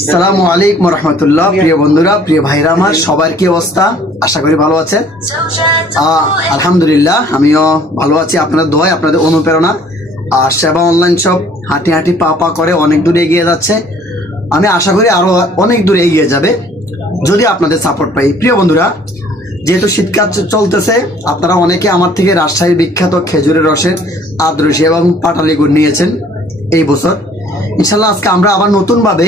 আসসালামু আলাইকুম রহমতুল্লাহ। প্রিয় বন্ধুরা, প্রিয় ভাইরা আমার, সবার কি অবস্থা? আশা করি ভালো আছেন। আলহামদুলিল্লাহ, আমিও ভালো আছি। আপনাদের দোয়ায়, আপনাদের অনুপ্রেরণা আর সেবা অনলাইন শপ হাঁটি হাঁটি পা পা করে অনেক দূরে এগিয়ে যাচ্ছে। আমি আশা করি আরো অনেক দূরে এগিয়ে যাবে যদি আপনাদের সাপোর্ট পাই। প্রিয় বন্ধুরা, যেহেতু শীতকাল চলতেছে, আপনারা অনেকে আমার থেকে রাজশাহীর বিখ্যাত খেজুরের রসের আদ্রসী এবং পাটালি গুড় নিয়েছেন এই বছর। ইনশাল্লাহ আজকে আমরা আবার নতুনভাবে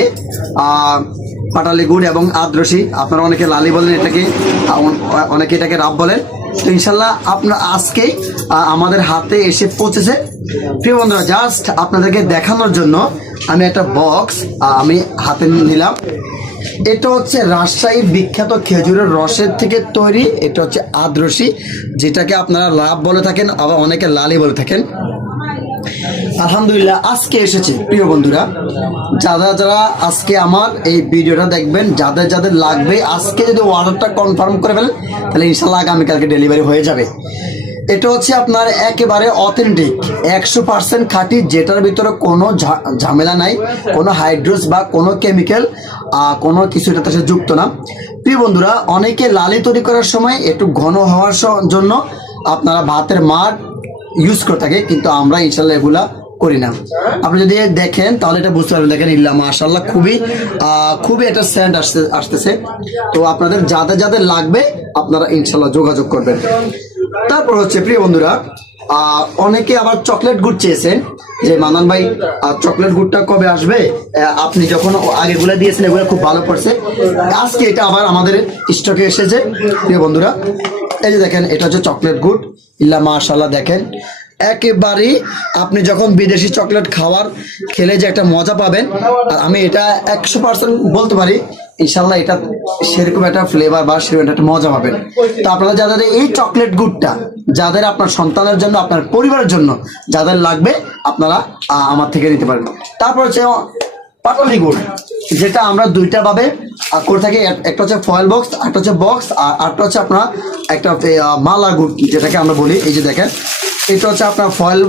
পাটালি গুড় এবং আদ্রসী, আপনারা অনেকে লালি বলেন, এটাকে অনেকে এটাকে রাব বলেন, তো ইনশাল্লাহ আপনার আজকেই আমাদের হাতে এসে পৌঁছেছে। প্রিয় বন্ধুরা, জাস্ট আপনাদেরকে দেখানোর জন্য আমি একটা বক্স আমি হাতে নিলাম। এটা হচ্ছে রাজশাহীর বিখ্যাত খেজুরের রসের থেকে তৈরি। এটা হচ্ছে আদ্রসী, যেটাকে আপনারা লাভ বলে থাকেন, আবার অনেকে লালি বলে থাকেন। আলহামদুলিল্লাহ আজকে এসেছে। প্রিয় বন্ধুরা, যারা আজকে আমার এই ভিডিওটা দেখবেন, যাদের যাদের লাগবে, আজকে যদি অর্ডারটা কনফার্ম করে ফেলেন, তাহলে ইনশাল্লাহ আগামীকালকে ডেলিভারি হয়ে যাবে। এটা হচ্ছে আপনার একেবারে অথেন্টিক 100% খাঁটি, যেটার ভিতরে কোনো ঝামেলা নাই, কোনো হাইড্রোস বা কোনো কেমিক্যাল কোনো কিছু এটার সাথে যুক্ত না। প্রিয় বন্ধুরা, অনেকে লালি তৈরি করার সময় একটু ঘন হওয়ার জন্য আপনারা ভাতের মাড় ইউজ করে থাকে, কিন্তু আমরা ইনশাল্লাহ এগুলা করি না। আপনি যদি দেখেন তাহলে এটা বুঝতে পারবেন। দেখেন, ইল্লা মাশাআল্লাহ, খুবই একটা সেন্ট আসতেছে। তো আপনাদের যাদের যাদের লাগবে আপনারা ইনশাল্লাহ যোগাযোগ করবেন। তারপর হচ্ছে প্রিয় বন্ধুরা, অনেকে আবার চকলেট গুড় চেয়েছেন যে মানান ভাই চকলেট গুড়টা কবে আসবে? আপনি যখন আগেগুলো দিয়েছেন এগুলো খুব ভালো পড়ছে, আজকে এটা আবার আমাদের স্টকে এসেছে। প্রিয় বন্ধুরা, এই যে দেখেন, এটা হচ্ছে চকলেট গুড়। ইল্লা মাশাআল্লাহ, দেখেন একেবারেই আপনি যখন বিদেশি চকলেট খেলে যে একটা মজা পাবেন, আর আমি এটা 100% বলতে পারি ইনশাল্লাহ এটা সেরকম একটা ফ্লেভার বা সেরকম একটা মজা পাবেন। তো আপনারা যাদের এই চকলেট গুড়টা, যাদের আপনার সন্তানের জন্য, আপনার পরিবারের জন্য যাদের লাগবে, আপনারা আমার থেকে নিতে পারেন। তারপর হচ্ছে পাটালি গুড়, যেটা আমরা দুইটা ভাবে করে থাকি। একটা হচ্ছে ফয়েল বক্স, একটা হচ্ছে বক্স, আর একটা হচ্ছে আপনার একটা মালা গুড়, যেটাকে আমরা বলি। এই যে দেখেন, এটা হচ্ছে আপনার ফয়েল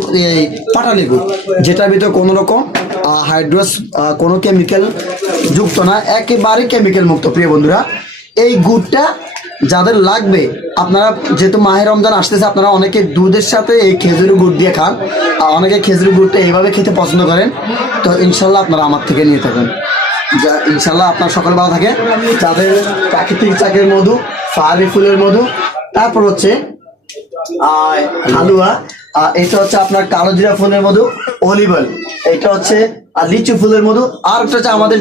পাটালি গুড়, যেটার ভিতরে কোনো রকম হাইড্রোস কোনো কেমিক্যাল যুক্ত না, একেবারে কেমিক্যাল মুক্ত। প্রিয় বন্ধুরা, এই গুড়টা যাদের লাগবে, আপনারা যেহেতু মাহে রমজান আসতেছে, আপনারা অনেকে দুধের সাথে এই খেজুরের গুড় দিয়ে খান, আর অনেকে খেজুরের গুড়টা এইভাবে খেতে পছন্দ করেন। তো ইনশাল্লাহ আপনারা আমার থেকে নিয়ে থাকেন। ইনশাল্লাহ আপনার সকাল বেলা থাকে যাদের প্রাকৃতিক চাকের মধু, ফাহারি ফুলের মধু, তারপর হচ্ছে হালুয়া, এটা হচ্ছে আপনার কালো জিরা ফুলের মধু, অলিভ অয়েল, এটা হচ্ছে লিচু ফুলের মধু, আর একটা হচ্ছে আমাদের